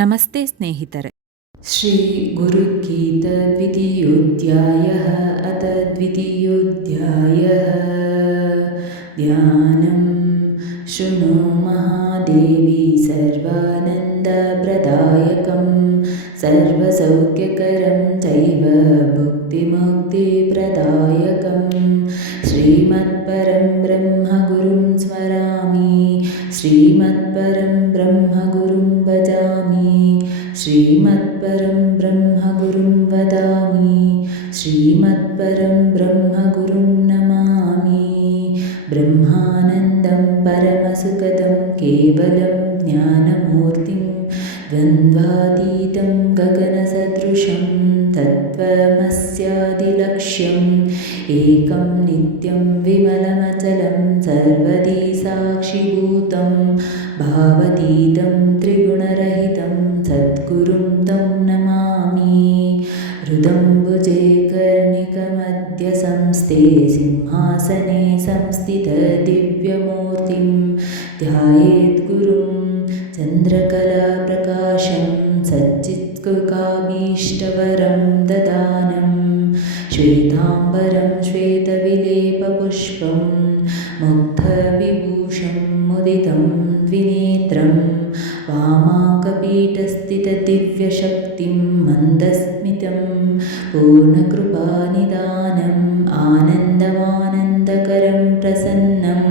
ನಮಸ್ತೆ ಸ್ನೇಹಿತರೆ. ಶ್ರೀ ಗುರುಗೀತಾ ದ್ವಿತೀಯೋಧ್ಯಾಯಃ ಅಥ ದ್ವಿತೀಯೋಧ್ಯಾಯಃ ಧ್ಯಾನಂ ಶೃಣು ಮಹಾದೇವಿ ಸರ್ವಾನಂದಪ್ರದಾಯಕಂ ಸರ್ವಸೌಖ್ಯಕರಂ ಚೈವ ಭುಕ್ತಿಮುಕ್ತಿಪ್ರದಾಯಕಂ ಶ್ರೀಮತ್ಪರಂ ಬ್ರಹ್ಮ ಗುರುಂ ಸ್ಮರಾಮಿ ಶ್ರೀಮತ್ಪರಂ ಬ್ರಹ್ಮ ಗುರುಂ ಭಜಾಮಿ ಶ್ರೀಮತ್ಪರಂ ಬ್ರಹ್ಮ ಗುರುಂ ವದಾಮಿ ಶ್ರೀಮತ್ಪರಂ ಬ್ರಹ್ಮ ಗುರುಂ ನಮಾಮಿ ಬ್ರಹ್ಮಾನಂದಂ ಪರಮಸುಖದಂ ಕೇವಲಂ ಜ್ಞಾನಮೂರ್ತಿಂ ದ್ವಂದ್ವಾತೀತಂ ಗಗನಸದೃಶಂ ತತ್ವಮಸ್ಯಾದಿಲಕ್ಷ್ಯಂ ಏಕಂ ನಿತ್ಯಂ ವಿಮಲಮಚಲಂ ಸರ್ವದಿ ಸಾಕ್ಷಿಭೂತಂ ಭಾವತೀತಂ ತ್ರಿಗುಣರಹಿತಂ ಸದ್ಗುರುಂ तं ನಮಾಮಿ ಹೃದಂಬುಜೆ ಕರ್ಣಿಕಮಧ್ಯ ಸಂಸ್ಥೆ ಸಿಂಹಾಸನೆ ಸಂಸ್ಥಿತ ದಿವ್ಯಮೂರ್ತಿಂ ಧ್ಯಾಯೇತ್ ಗುರುಂ ಚಂದ್ರಕಲಾಪ್ರಕಾಶಂ ಸಚ್ಚಿತ್ಸುಖಾಭೀಷ್ಟವರಂ ದದಾನಂ ಶ್ವೇತಾಂಬರಂ ಶ್ವೇತವಿಲೇಪಪುಷ್ಪಂ ಮುಗ್ಧವಿಭೂಷಂ ಮುದಿतं ದ್ವಿನೇತ್ರಂ ವಾಮಾಂಕಪೀಠಸ್ಥಿತದಿವ್ಯಶಕ್ತಿಂ ಮಂದಸ್ಮಿತಂ ಪೂರ್ಣಕೃಪಾನಿಧಾನಂ ಆನಂದಮಾನಂದಕರಂ ಪ್ರಸನ್ನಂ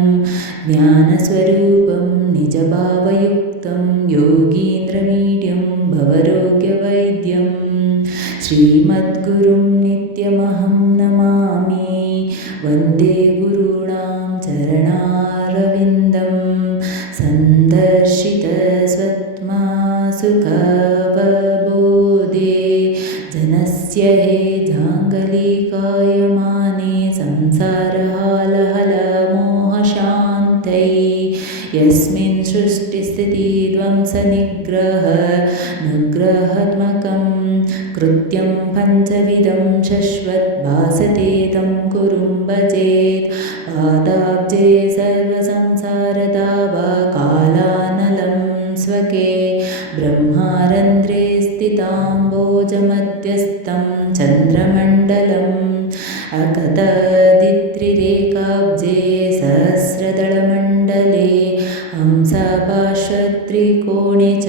ಜ್ಞಾನಸ್ವರೂಪಂ ನಿಜಭಾವಯುಕ್ತಂ ಯೋಗೀಂದ್ರಮೀಡ್ಯಂ ಭವರೋಗ್ಯವೈದ್ಯಂ ಶ್ರೀಮದ್ಗುರುಂ ನಿತ್ಯಮಹಂ ನಮಾಮಿ ವಂದೇ ಗುರುಣಾಂ ಚರಣಾರವಿಂದಂ ಸಂದರ್ಶಿತ ಸ್ವತ್ಮಾ ಸುಖವಬೋಧೆ ಜನಸ್ಯ ಹೇ ಜಾಂಗಲಿಕಾಯಮಾನೆ ಸಂಸಾರಹಾಲಹಲಮೋಹಶಾಂತೈ ಯಸ್ಮಿನ್ ಸೃಷ್ಟಿಸ್ಥಿತಿಧ್ವಂಸನಿಗ್ರಹ ನುಗ್ರಹಾತ್ಮಕಂ ಕೃತ್ಯಂ ಪಂಚವಿಧಂ ಶಶ್ವತ್ ಭಾಸತೆ तं ಗುರುಂ ಭಜೇತ್ ಪಾದಾಬ್ಜೆ ಸರ್ವಸಂಸಾರದಾವಕಾಲಾನಲಂ ಸ್ವಕೆ ಬ್ರಹ್ಮಾರಂಧ್ರೆ ಸ್ಥಿತಾಂಬೋಜಮಧ್ಯಸ್ಥಂ ಚಂದ್ರಮಂಡಲಂ ಅಕತದಿತ್ರಿರೇಕಾಬ್ಜೆ ಸಹಸ್ರದಳಮಂಡಲೆ ಹಂಸಪಾರ್ಶ್ವತ್ರಿಕೋಣೆ ಚ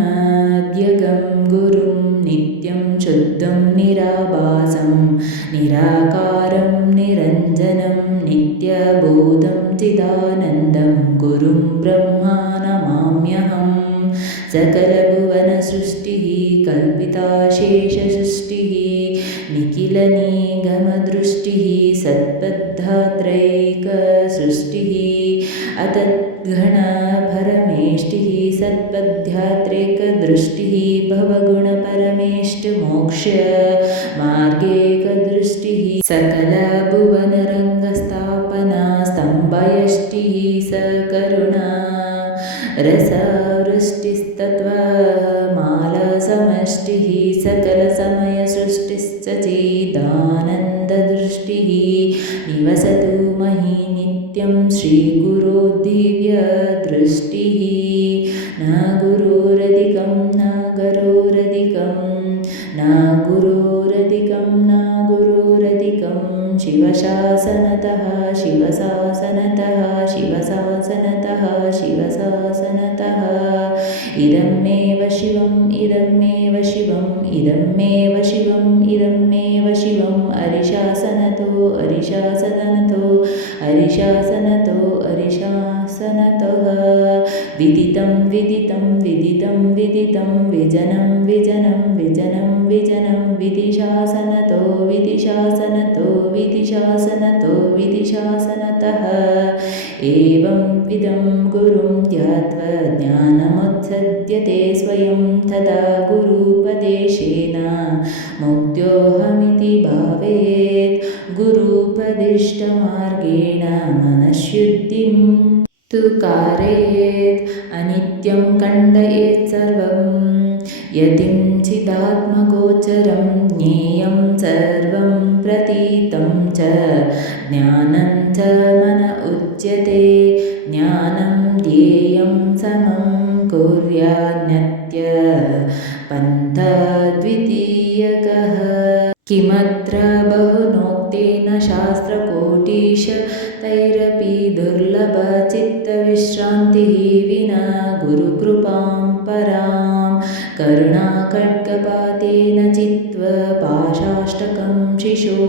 ಸ್ಮರೇತ್ತನ್ಮಧ್ಯಗಂ ಗುರುಂ ನಿತ್ಯಂ ಶುದ್ಧಂ ನಿರಾಭಾಸಂ ನಿರಾಕಾರಂ ನಿರಂಜನಂ ನಿತ್ಯಬೋಧಂ ಚಿದಾನಂದಂ ಗುರುಂ ಬ್ರಹ್ಮ ನಮಾಮ್ಯಹಂ ಸಕಲಭುವನಸೃಷ್ಟಿಃ ಕಲ್ಪಿತಾಶೇಷಸೃಷ್ಟಿಃ ನಿಖಿಲನಿಗಮದೃಷ್ಟಿಃ ಸತ್ಪದ್ಧಾತ್ರೈಕಸೃಷ್ಟಿಃ ಅತದ್ಘಣಪರಮೇಷ್ಟಿಃ ಸತ್ಪದ್ಧಾತ್ರೈಕದೃಷ್ಟಿಃ ಭವಗುಣಪರಮೇಷ್ಟಮೋಕ್ಷ ಮಾರ್ಗೇಕದೃಷ್ಟಿಃ ಸಕಲಭುವನರಂಗಸ್ಥಾಪನಾ ಸ್ತಂಭಯಷ್ಟಿಃ ಸಕರುಣಾ ರಸವೃಷ್ಟಿಸ್ತತ್ವಮಾಲಸಮಷ್ಟಿಃ ಸಕಲಸಮಯಸೃಷ್ಟಿಶ್ಚೇದಾನಂದದೃಷ್ಟಿಃ ನಿವಸತು ಮಹಿ ನಿತ್ಯಂ ಶ್ರೀಗುರೋ ದಿವ್ಯದೃಷ್ಟಿಃ ನ ಗುರೋರಧಿಕಂ ನ ಗರೋರಧಿಕಂ ನ ಗುರೋರಧಿಕಂ ನ ಗುರೋರಧಿಕಂ ಶಿವಶಾಸನತಃ ಶಿವಶಾಸನತಃ ಶಿವಶಾಸನತಃ ಶಿವಶಾಸನತಃ ಇದಮ್ಮೇವ ಶಿವಂ ಇದಮ್ಮೇವ ಶಿವಂ ಇದಮ್ಮೇವ ಶಿವಂ ಇದಮ್ಮೇವ ಶಿವಂ ಅರಿಶಾಸನತೋ ಅರಿಶಾಸನತೋ ಅರಿಶಾಸನತೋ ಅರಿಶಾಸನತಃ ವಿದಿತಂ ವಿದಿತಂ ವಿದಿತಂ ವಿದಿತಂ ವಿಜನಂ ವಿಜನಂ ವಿಜನಂ ವಿಜನಂ ವಿಧಿಶಾಸನತೋ ವಿಧಿಶಾಸನತೋ ವಿಧಿಶಾಸನತೋ ವಿಧಿಶಾಸನತಃ ಏವಂ ವಿದಂ ಗುರುಂ ಧ್ಯಾತ್ವಾ ಜ್ಞಾನಮುತ್ಸದ್ಯತೆ ಸ್ವಯಂ ತದಾ ಗುರೂಪದೇಶೇನ ಮುಕ್ತ್ಯೋಹಮಿತಿ ಭಾವೇತ್ ಗುರೂಪದಿಷ್ಟಮಾರ್ಗೇಣ ಮನಃಶುದ್ಧಿಂ ತು ಕಾರಯೇತ್ ಅನಿತ್ಯಂ ಖಂಡಯೇತ್ ಸರ್ವಂ ಯತಿಂ ಚಿದಾತ್ಮಗೋಚರಂ ಜ್ಞೇಯಂ ಸರ್ವಂ ಪ್ರತೀತಂ ಚ ಜ್ಞಾನಂ ಚ ಮನ ಉಚ್ಯತೆ ಜ್ಞಾನಂ ಧ್ಯೇಯಂ ಸಮಂ कुर्यान्नत्य पन्थद्वितीयकः किमत्र बहुनोक्तेन शास्त्रकोटिशतैरपि दुर्लभचित्तविश्रान्तिः विना गुरुकृपां परां करुणाखड्गपातेन चित्वा पाशाष्टकं शिशो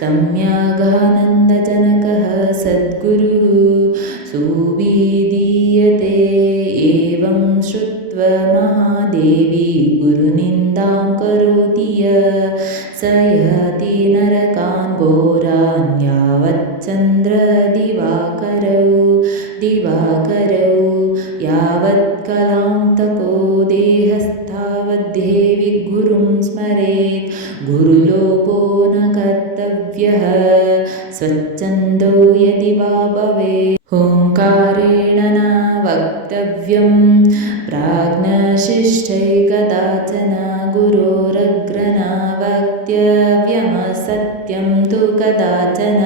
सम्यगानन्दजनकः सद्गुरुः सुविधीयते एवं श्रुत्वा महादेवी गुरुनिन्दां करोति स याति नरकान् घोरान् दिवाकरौ यावत्कलान्तको देहस्थावद्धेवि गुरुं स्मरेत् गुरुलोपो न कर्तव्यः स्वच्छन्दो यदि वा भवेत् ओङ्कारेण न वक्तव्यं प्राज्ञशिष्टै कदाचन गुरोरग्र न वक्तव्यमसत्यं तु कदाचन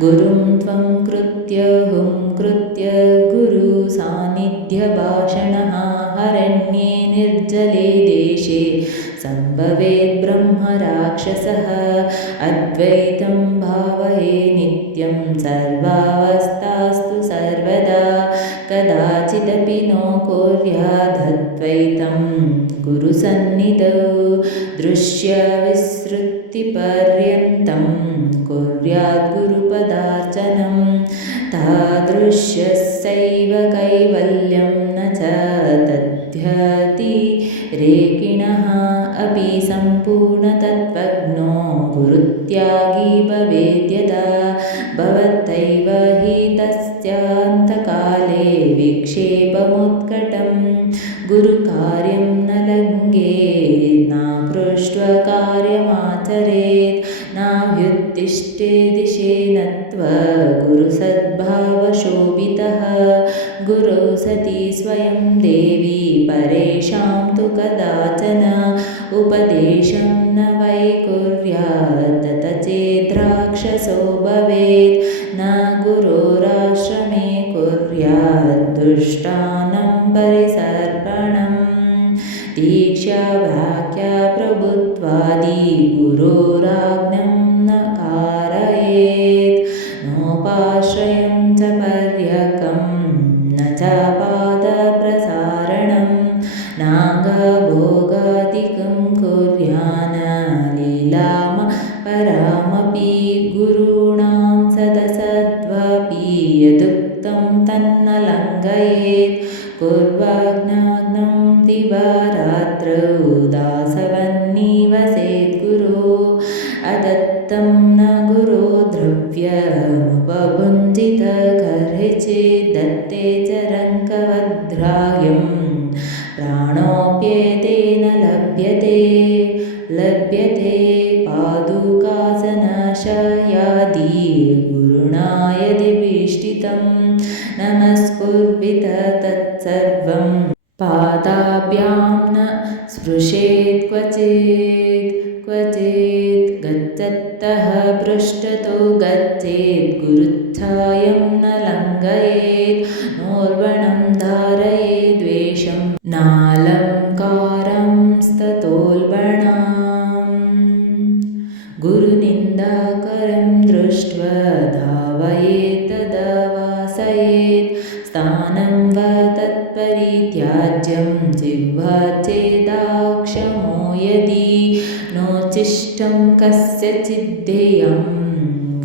गुरुं त्वं कृत्य हुं कृत्य गुरुसान्निध्यभाषणः अरण्ये निर्जले देशे सम्भवेत् ब्रह्मराक्षसः अद्वैतं भावये नित्यं सर्वावस्थास्तु सर्वदा कदाचिदपि नो कुर्यादद्वैतं गुरुसन्निधौ दृश्यविसृतिपर्यन्तं कुर्यात् गुरुपदार्चनं तादृशस्यैव कैवल्यं न च तद्यतिरेकिणः अपि सम्पूर्णतत्त्वज्ञो गुरुत्यागी भवेद्यदा भवत्यैव हि तस्यान्तकाले विक्षेपमुत्कटं गुरुकार्यं न लङ्घेत् न पृष्ट्वा कार्यमाचरेत् नाभ्युत्तिष्ठे दिशे नत्वा गुरुसद्भावशोभितः गुरौ सति स्वयं देवी परेषां तु कदाचन उपदेशं न वै कुर्यात् तत चेद्राक्षसो भवेत् न गुरोराश्रमे कुर्यात् दुष्टानां परिसर्पणम् दीक्षावाक्या प्रभुत्वादि गुरोराज्ञं न कारयेत् नोपाश्रयं च पर्यकं न च पादप्रसारणं नाङ्गभोगादिकं कुर्यान् लीलां परामपि गुरूणां सदसद्वापि यदुक्तं तन्न लङ्घयेत् कुर्वाज्ञानं दिवारात्रौ दासवन्निवसेत् गुरो अदत्तं न गुरो द्रव्यमुपभुञ्जित कर्हि चेत् दत्ते चरङ्कवद्ग्राह्यं प्राणोऽप्येतेन लभ्यते पादुकासनशयादि गुरुणा यदि विष्टितं नमस्कुर्वित तत्सर्वं पादाभ्यां न स्पृशेत् क्वचित् गच्छतः पृष्ठतो गच्छेत् गुरुच्छायं न लङ्घयेत् नोर्वणं धारयेत् द्वेषं नालङ्कारं स्ततोल्बणाम् गुरुनिन्दाकरं दृष्ट्वा धावयेत् तदवासयेत् स्थानं वा तत्परित्याज्यं जिह्वा चेदाक्षमो यदि नोचिष्टं कस्यचिद्ध्येयं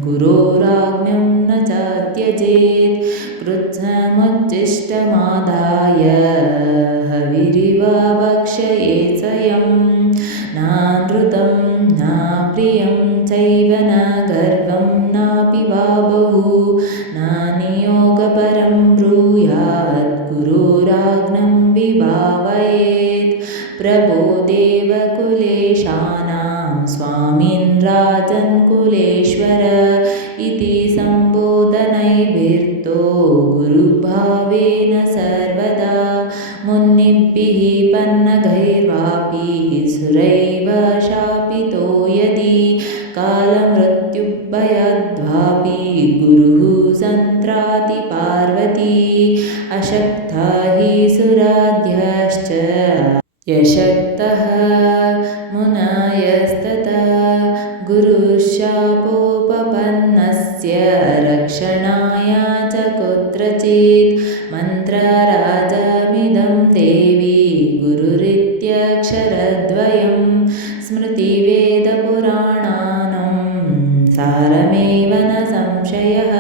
गुरोराज्ञं न च त्यजेत् कृच्छमुच्चिष्टमादाय हविरिव भक्षयेत् स्वयं नानृतं न प्रियं चैव न गर्वं नापि वा बहु नानियोगपरं ब्रूयात् गुरोराज्ञं विभावयेत् प्रभो देवकुलेशानां स्वामिन् राजन् कुलेश्वर इति सम्बोधनैर्भिर्तो गुरुभावेन सर्वदा मुनिभिः पन्नगैर्वापि सुरैव शापितो यदि कालमृत्युभयाद्वापि गुरुः सन्त्राति पार्वती अशक्ता हि सुरा यशक्तः मुनयस्तथा गुरुशापोपपन्नस्य रक्षणाय च कुत्रचित् मन्त्रराजमिदं देवी गुरुरित्यक्षरद्वयं स्मृतिवेदपुराणानां सारमेव न संशयः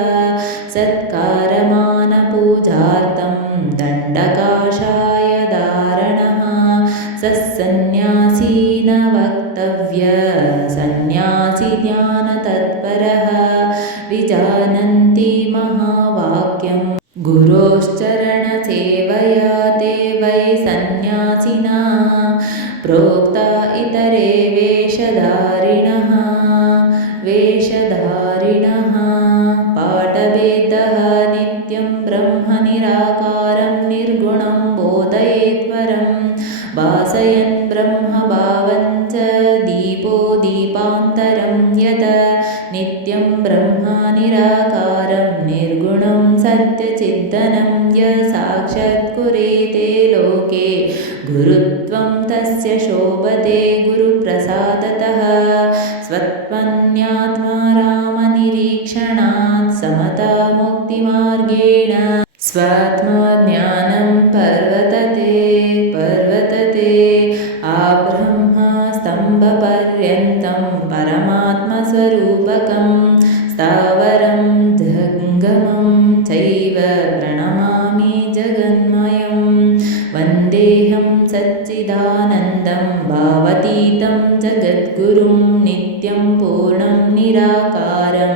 सत्कारमानपूजार्थं दण्डकाषायधारणः सन्न्यासी न वक्तव्य सन्न्यासी ज्ञानतत्परः विजानन्ति महावाक्यं गुरोश्चरणसेवया ते वै सन्न्यासिनः प्रोक्ता इतरे वेषधारिणः पाठभेदः नित्यं ब्रह्म निराकारं निर्गुणं बोधयेत्वरं भासयन् ब्रह्मभावं च दीपो दीपान्तरं यत् नित्यं ब्रह्म निराकारं निर्गुणं सत्यचिद्घनं य साक्षात्कुरुते लोके गुरुत्वं तस्य शोभते गुरुप्रसादतः स्वत्वन्यात्मा रामनिरीक्षणात् समता मुक्तिमार्गेण स्वात्मज्ञानं पर्वतते आब्रह्मस्तम्भपर्यन्तं परमात्मस्वरूपकं स्थावरं जङ्गमं चैव प्रणमामि जगन्मयं वन्देऽहं सच्चिदानन्दं भावातीतं जगद्गुरुं नित्यं पूर्णं निराकारं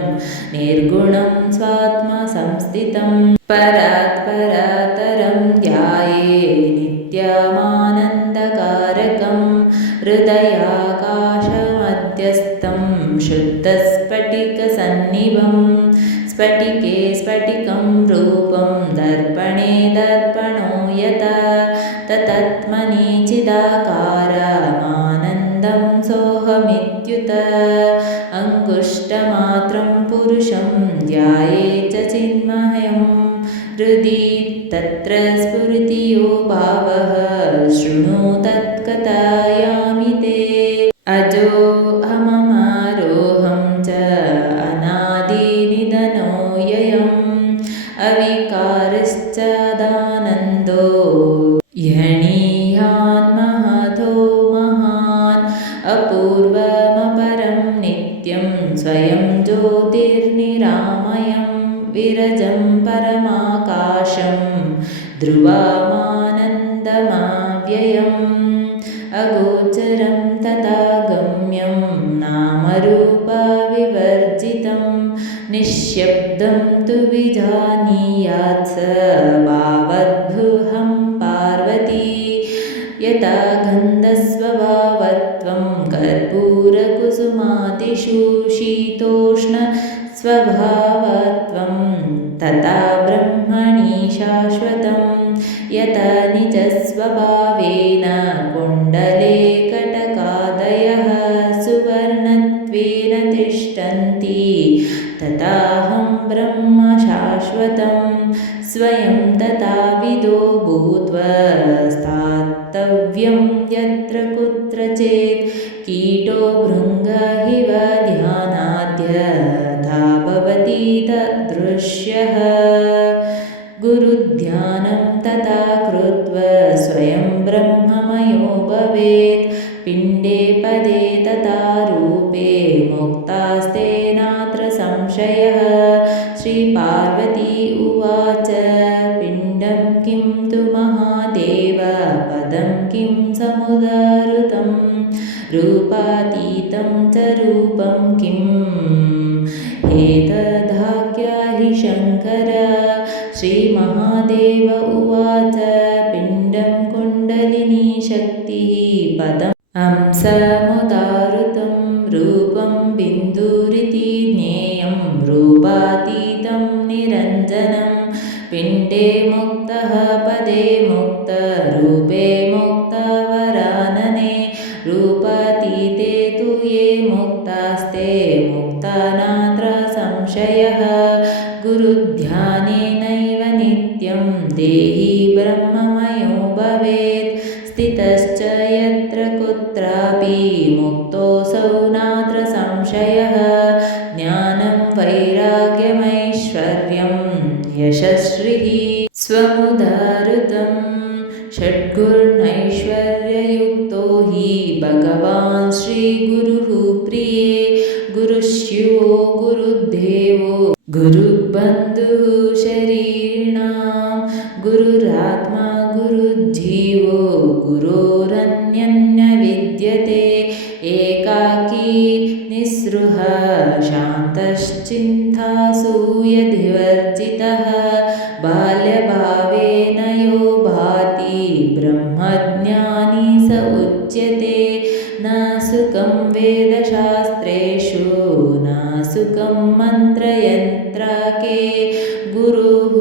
निर्गुणं स्वात्मसंस्थितं परात्परातरं ध्याये नित्यमानन्दकारकं हृदयाकाशमध्यस्थं शुद्धस्फटिकसन्निभं स्फटिके स्फटिकं रूपं दर्पणे दर्पणो यथा तत्त्मनि चिदाकारमानन्दं सोऽहमित्युत अङ्गुष्ठमात्रं पुरुषं ध्याये च चिन्मयं हृदि तत्र स्फुरति यो भावः शृणु तत्कथयामि ते अजोऽहमरोहं च अनादिनिधनोऽयम् अविकारश्चादानन्दो ह्यणीयान्महतो महान् अपूर्वमपरं नित्यं स्वयं ज्योतिर्निरामयं विरजं परमाकाशं ध्रुवमानन्दमव्ययम् अगोचरं तथा गम्यं नामरूपविवर्जितं निःशब्दं तु विजानीयात् स भावद्भुहं पार्वती यथा गन्धस्वभावत्वं कर्पूरकुसुमादिषु शीतोष्णस्वभावत्वं तथा ब्रह्मणि शाश्वतं यथा निजस्वभावेन कुण्डले कटकादयः सुवर्णत्वेन तिष्ठन्ति तथाहं ब्रह्म शाश्वतं स्वयं तथाविदो भूत्वा स्थातव्यं यत्र कुत्रचित् कीटो भृङ्गहिव ध्यानाद्यथा भवति तदृश्यः गुरुध्यानं तथा कृत्वा स्वयं ब्रह्ममयो भवेत् पिण्डे पदे तथा रूपे मुक्तास्तेनात्र संशयः श्रीपार्वती उवाच पिण्डं किं तु महादेव पदं किं समुदाहृतं रूपातीतं च रूपं किम् एतदाख्याहि शङ्कर श्रीमहादेव उवाच पिण्डं कुण्डलिनी शक्तिः पदम् हंसमुदाहृतं रूपं बिन्दुरिति ज्ञेयं रूपातीतं निरञ्जनं पिण्डे मुक्तः पदे मुक्त रूपे मुक्तवरानने रूपातीते तु ये मुक्तास्ते मुक्ता नात्र संशयः गुरुध्यानेनैव नित्यं देहि ब्रह्ममयो भवेत् स्थितश्च गुरोऽसौ नात्र संशयः ज्ञानं वैराग्यमैश्वर्यं यशश्रिः स्वमुदाहृतं षड्गुणैश्वर्ययुक्तो हि भगवान् श्रीगुरुः प्रिये गुरुशिवो गुरुदेवो गुरुबन्धुः शरीरिणां गुरुरात्मा गुरुजीवो गुरोरन्यन्न विद्यते एकाकी निःस्पृहः शान्तश्चिन्तासूयधिवर्जितः बाल्यभावेन यो भाति ब्रह्मज्ञानी स उच्यते न सुखं वेदशास्त्रेषु न सुखं मन्त्रयन्त्रके गुरुः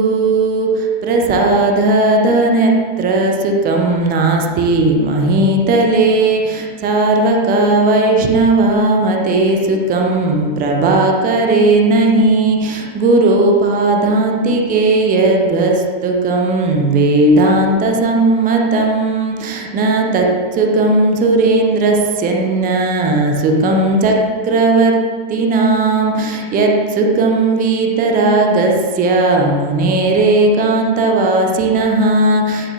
प्रसादादन्यत्र सुखं नास्ति महीतले चार्वका वैष्णवमते सुखं प्रभाकरे नहि गुरोपादान्तिके यद्वस्तुकं वेदान्तसम्मतं न तत्सुखं सुरेन्द्रस्य न सुखं चक्रवर्तिनां यत्सुखं वीतरागस्य मुनेरेकान्तवासिनः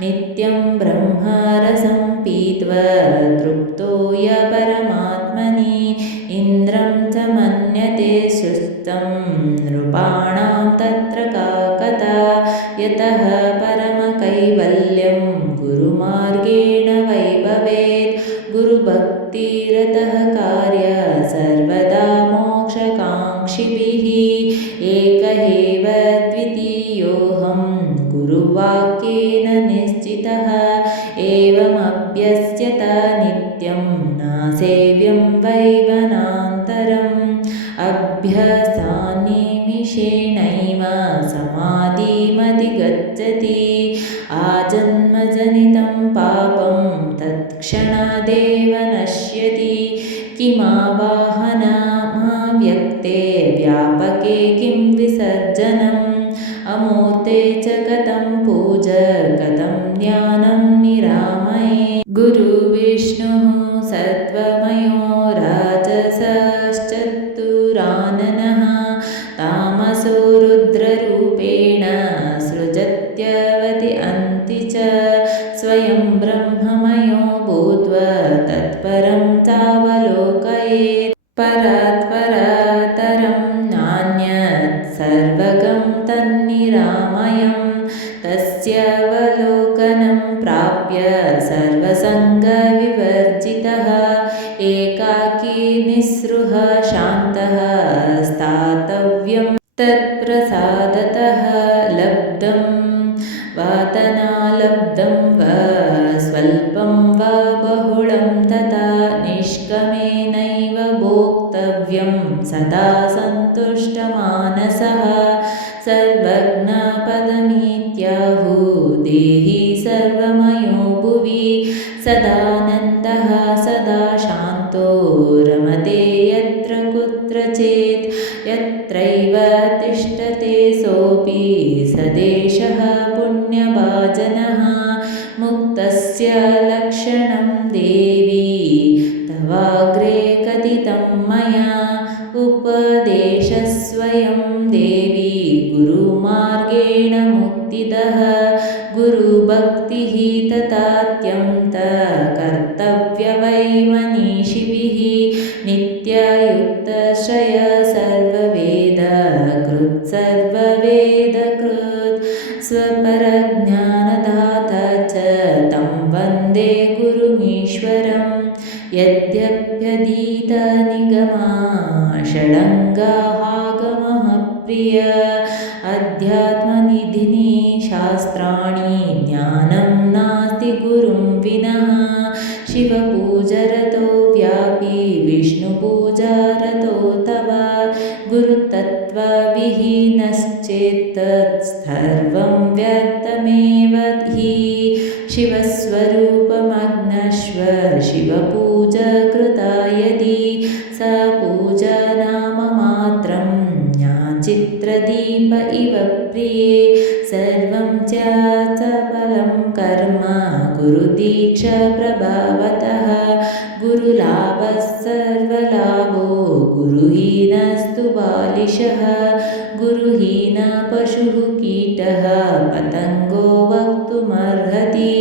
नित्यं ब्रह्मरसं पीत्वा तृप्तो य परमात्मनि इन्द्रं च मन्यते सुस्थं नृपाणां तत्र का कथा यतः परमकैवल्यं गुरुमार्गेण वै भवेत् गुरुभक्तिरतः कार्य सर्वदा मोक्षकाङ्क्षिभिः एक एव द्वितीयोऽहं गुरुवाक्येन निश्चितः एवमभ्यस्यत नित्यं न सेव्यं वैवनान्तरम् अभ्यसान्निमिषेणैव समाधिमधिगच्छति आजन्मजनितं पापं तत्क्षणादेव नश्यति किमावाहनमाव्यक्ते व्यापके किं विसर्जनम् अमूर्ते च कथं पूजा कथं ज्ञानं निरामये गुरुविष्णुः सत्त्वमयो राजसश्चतुराननः तामसो रुद्ररूपेण सृजत्यवति अन्ति च स्वयं ब्रह्ममयो भूत्वा तत्परं चावलोकयेत् परात्परतरं नान्यत् सर्वगं तन्निरामयं तस्यावलोकनं प्राप्य सर्वसङ्गविवर्जितः एकाकी निःस्पृहः शान्तः स्थातव्यं तत्प्रसादतः लब्धं वातनालब्धं वा स्वल्पं वा बहुलं तथा निष्कमेनैव भोक्तव्यं सदा सन्तुष्टमानसः सर्वज्ञपदमित्याहुः देहि सर्वमयो भुवि सदानन्दः सदा शान्तो रमते यत्र कुत्रचित् यत्रैव तिष्ठते सोऽपि सदेशः पुण्यभाजनः मुक्तस्य लक्षणं देवी तवाग्रे कथितं मया उपदेशस्वयं देवी गुरुमार्गेण मुक्तिदः गुरुभक्तिः तथात्यन्तकर्तव्य वै मनीषिभिः नित्ययुक्तश्रय सर्ववेदकृत् सर्ववेदकृत् स्वपरज्ञानदाता च तं वन्दे गुरुमीश्वरम् यद्यप्यधीतनिगमा षडङ्गागमः प्रिय अध्यात्मनिधिनी शास्त्राणि ज्ञानं नास्ति गुरुं विनः शिवपूजरतो व्यापी विष्णुपूजरतो तव गुरुतत्त्वविहीनश्चेत् सर्वं व्यर्थमेव हि शिवस्वरूपमग्नश्व शिवपूजा कृता यदि सा पूजा नाममात्रं ज्ञानचित्रदीप दीप इव प्रिये सर्वं च सफलं कर्म गुरुदीक्षाप्रभावतः गुरुलाभः सर्वलाभो गुरुहीनस्तु बालिशः गुरुहीन पशुः कीटः पतङ्गो वक्तुमर्हति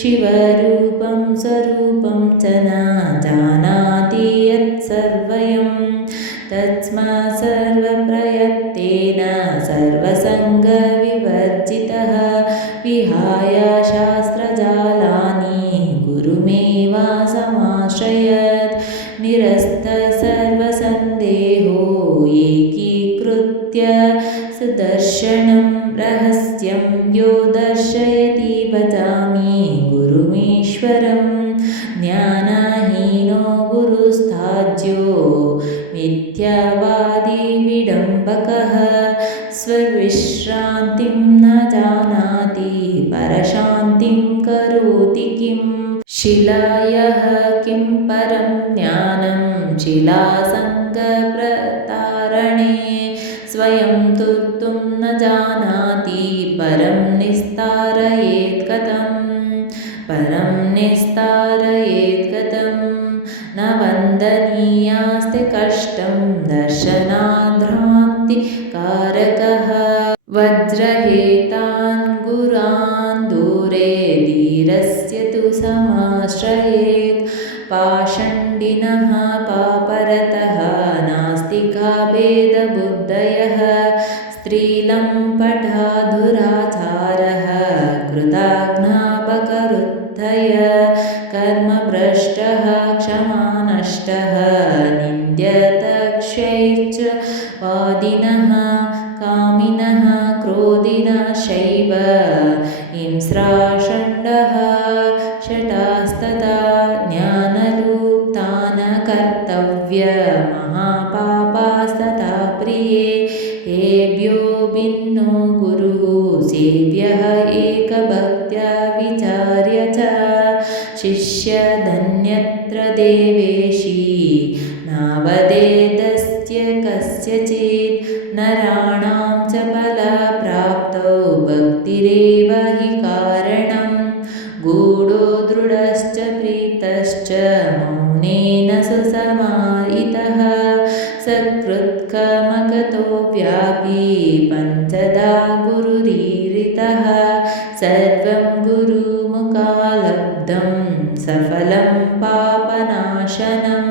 शिवरूपं स्वरूपं च न जानाति यत्सर्वयं तस्मात् सर्वप्रयत्नेन सर्वसङ्गविवर्जितः विहाय शास्त्रजालानि गुरुमेवासमाश्रयत् निरस्तः सर्वसन्देहो एकीकृत्य सुदर्शनं रहस्यं यो दर्शयति भजामि गुरुमीश्वरं ज्ञानहीनो गुरुस्ताज्यो मिथ्यावादी विडम्बकः स्वविश्रान्तिं न जानाति परशान्तिं करोति किम् शिलायाः किं परं ज्ञानं शिलासङ्गप्रतारणे स्वयं तुर्तुं न जानाति परं निस्तारयेत् कथं न वन्दनीयास्ते कष्टं दर्शनाद्भ्रान्तिकारकः वज्रहेतान् गुरान् दूरे धीरस्य तु समाश्रयेत् पाषण्डिनः पापरतः नास्तिका भेदबुद्धयः स्त्रीलम्पटः दुराचारः कृताज्ञापकरुद्धय कर्मभ्रष्टः क्षमानष्टः निन्द्यतक्षैश्च वादिनः कामिनः क्रोधिनः शैव हिंस्राषण्डः शटास्तथा ज्ञानलुप्तान् कर्तव्य महापापास्तथा प्रिये हेभ्यो भिन्नो गुरुः सेव्यः एकभक्त्या विचार्य च शिष्यधन्यत्र देवेशी नावदेदस्य कस्यचित् नराणां च फलप्राप्तौ भक्तिरेव हि कारणं गूढो दृढश्च प्रीतश्च मौनेन सुसमाहितः सकृत्कमगतो व्यापी पञ्चधा गुरुरीरितः सर्वं गुरुमुखालब्धं सफलं पापनाशनं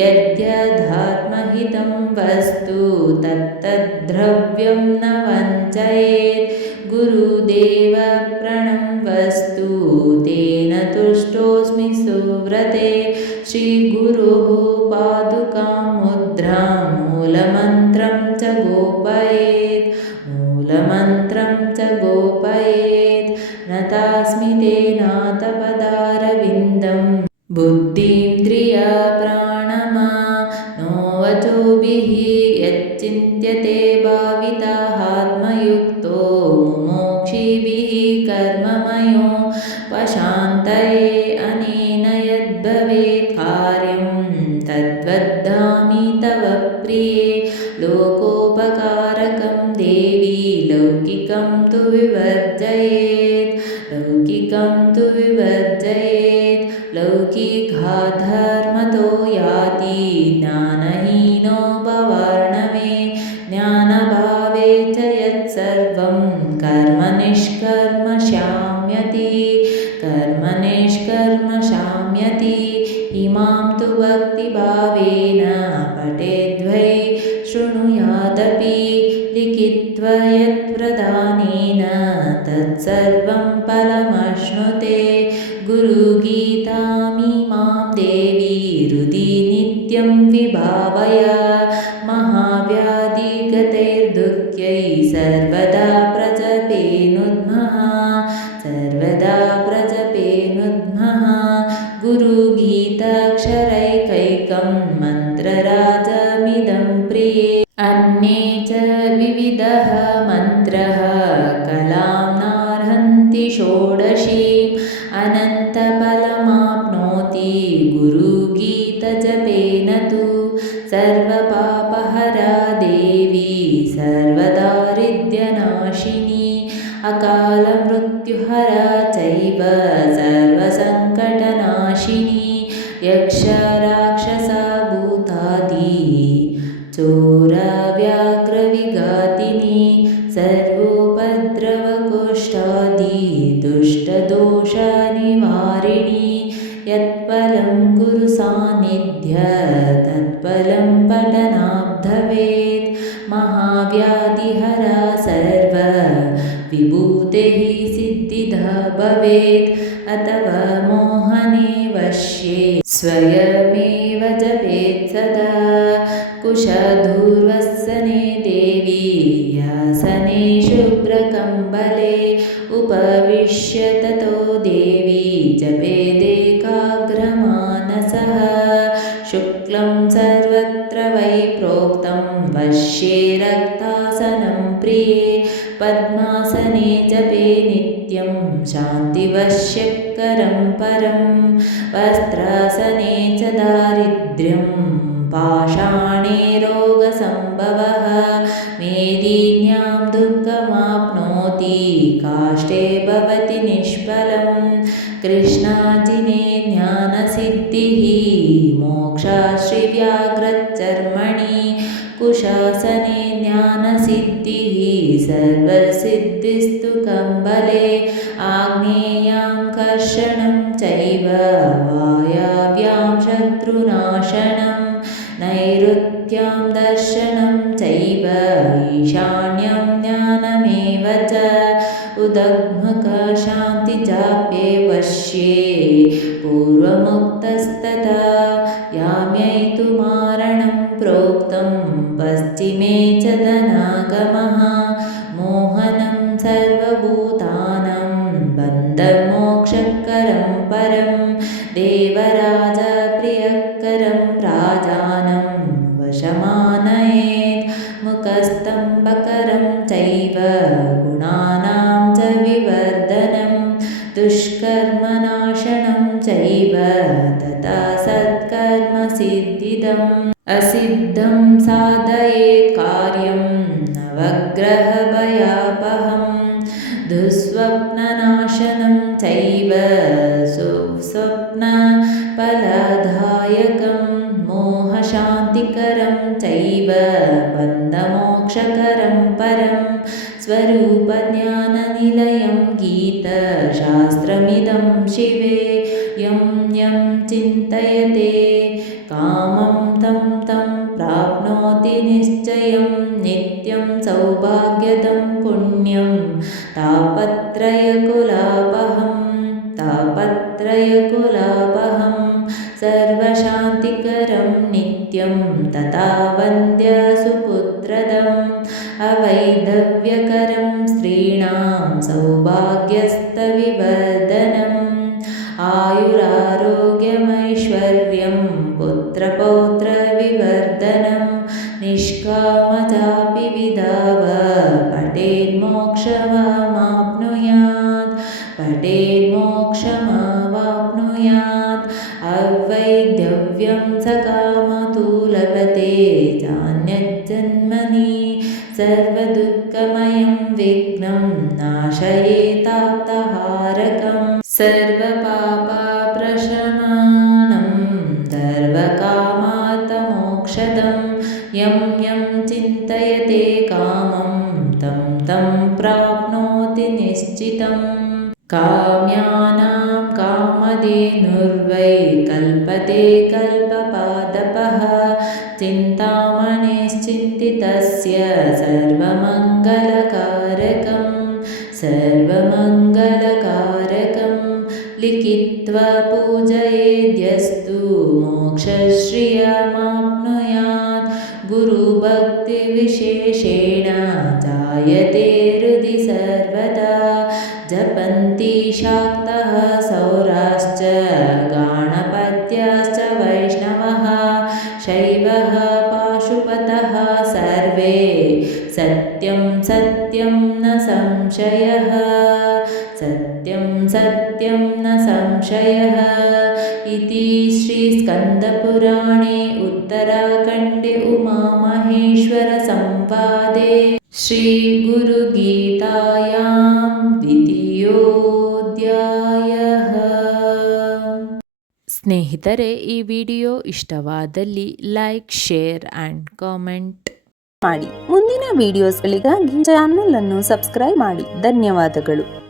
यद्यदात्महितं वस्तु तत्तद्द्रव्यं न वञ्चयेत् गुरुदेव प्रणं वस्तु तेन तुष्टोऽस्मि सुव्रते श्रीगुरोः पादुकां मुद्रां मूलमन्त्रं च गोपयेत् नतास्मि तेनाथपदारविन्दं बुद्धिन्द्रियप्राणमनो वचोभिः यच्चिन्त्यते भावितात्मयुक्तो मुमुक्षिभिः कर्ममयो वशान्तये अनेन यद्भवेत् कार्यं तद्वदामि तव प्रिये लोकोपकारकं देवी लौकिकं तु विवर्जयेत् लौकिकाधर्मतो याति ज्ञानहीनो भवार्णवे ज्ञानभावे च यत्सर्वं कर्मनिष्कर्मशाम्यति इमां तु भक्तिभावेन पठेद्वै शृणुयादपि लिखित्वा यत्प्रदानेन तत्सर्वं फलमश्नुते गुरुगीतामिमां देवी हृदि नित्यं विभावय महाव्याधिगतैर्दुःख्यै सर्वदा प्रजपेनुद्मः गुरुगीताक्षरैकैकं मन्त्रराजमिदं प्रिये अन्ये च विविधः मन्त्रः कलां नार्हन्ति षोडशीम् अनन्तफलमाप्नोति गुरुगीतजपेन तु सर्वपापहरा देवी सर्वदारिद्र्यविनाशिनी भयनाशिनी अकालमृत्युहरा चैव सर्वसङ्कटनाशिनी यक्षराक्षसभूतादि चोरव्याघ्रविघातिनी सर्वोपद्रवकुष्ठादि दुष्टदोषनिवारिणी यत्फलं गुरु सान्निध्य तत्फलं पठनाब्धवेत् महाव्याधिहरा सर्व विभूतेः सिद्धिदा भवेत् अथवा मोहने वश्ये स्वयमेव जपेत् सदा कुशधूर्वसने देवी यासने शुभ्रकम्बले उपविश्य ततो देवी जपेदेकाग्रमानसः शुक्लं सर्वत्र वै प्रोक्तं वश्ये रक्तासनं प्रिये पद्मासने जपे नित्यं शान्तिवश्यकरं परं वस्त्रासने च दारिद्र्यं पाषाणे रोगसम्भवः मेदिन्यां दुःखमाप्नोति काष्ठे भवति निष्फलं कृष्णाजिने ज्ञानसिद्धिः मोक्षाश्रीव्याघ्रचर्मणि कुशासने ज्ञानसिद्धिः सर्वसिद्धिस्तु कम्बले आग्नेयां कर्षणं चैव वायव्यां शत्रुनाशनं नैऋत्यां दर्शनं चैव ईशान्यं ज्ञानमेव च उदग्मुखशान्तिजाप्ये वश्ये पूर्वमुक्तस्तथा याम्यै तु मारणं प्रोक्तं पश्चिमे च धनागमः मोहनं सर्वभूतानां बन्धमोक्षकरं परं देवराजप्रियकरं राजानं वशमानयेत् मुखस्तम्भकरं चैव गुणानां च विवर्धनं दुष्कर्मनाशनं चैव तथा सत्कर्मसिद्धिदम् असिद्धं साधयेत् कार्यं नवग्रहभयापहं दुःस्वप्ननाशनं चैव सुस्वप्नफलदायकं मोहशान्तिकरं चैव बन्धमोक्षकरं परं स्वरूपज्ञाननिलयं गीतशास्त्रमिदं शिवे यं यं चिन्तयते कामं तं तं प्राप्नोति निश्चयं नित्यं सौभाग्यदं पुण्यं तापत्रयकुलापहं सर्वशान्तिकरं नित्यं तथा वन्द्यसुपुत्रदम् अवैधव्यकरं स्त्रीणां सौभाग्यस्तविवर्धनम् आयुरारोग्यमैश्वर्यं पुत्रपौत्रविवर्धनं निष्कामचापि विधाव पठेन्मोक्षमावाप्नुयात् अवैधव्यं सकामतु लभते चान्यज्जन्मनि सर्वदुःखमयं विघ्नं नाशयेताप्तहारकं सर्वपापप्रशमनं सर्वकामार्थमोक्षदं यं यं चिन्तयते कामं तं तं प्राप्नोति निश्चितम् काम्यानां कामधेनुर्वै कल्पते कल्पपादपः चिन्तामणिश्चिन्तितस्य सर्वमङ्गलकारकं लिखित्वा पूजयेद्यस्तु मोक्षश्रियमाप्नुयात् गुरुभक्तिविशेषेण जायते हृदि सर्वदा जपन्ति शाक्तः सौराश्च गाणपत्याश्च वैष्णवः शैवः पाशुपतः सर्वे सत्यं सत्यं न संशयः इति श्रीस्कन्दपुराणे उत्तराखण्डे उमामहेश्वरसंवादे श्रीगुरुगीतायां द्वितीयोऽध्यायः। ಸ್ನೇಹಿತರೆ, ಈ ವಿಡಿಯೋ ಇಷ್ಟವಾದಲ್ಲಿ ಲೈಕ್, ಶೇರ್ ಆ್ಯಂಡ್ ಕಾಮೆಂಟ್ ಮಾಡಿ. ಮುಂದಿನ ವಿಡಿಯೋಸ್ಗಳಿಗಾಗಿ ಚಾನಲ್ ಅನ್ನು ಸಬ್ಸ್ಕ್ರೈಬ್ ಮಾಡಿ. ಧನ್ಯವಾದಗಳು.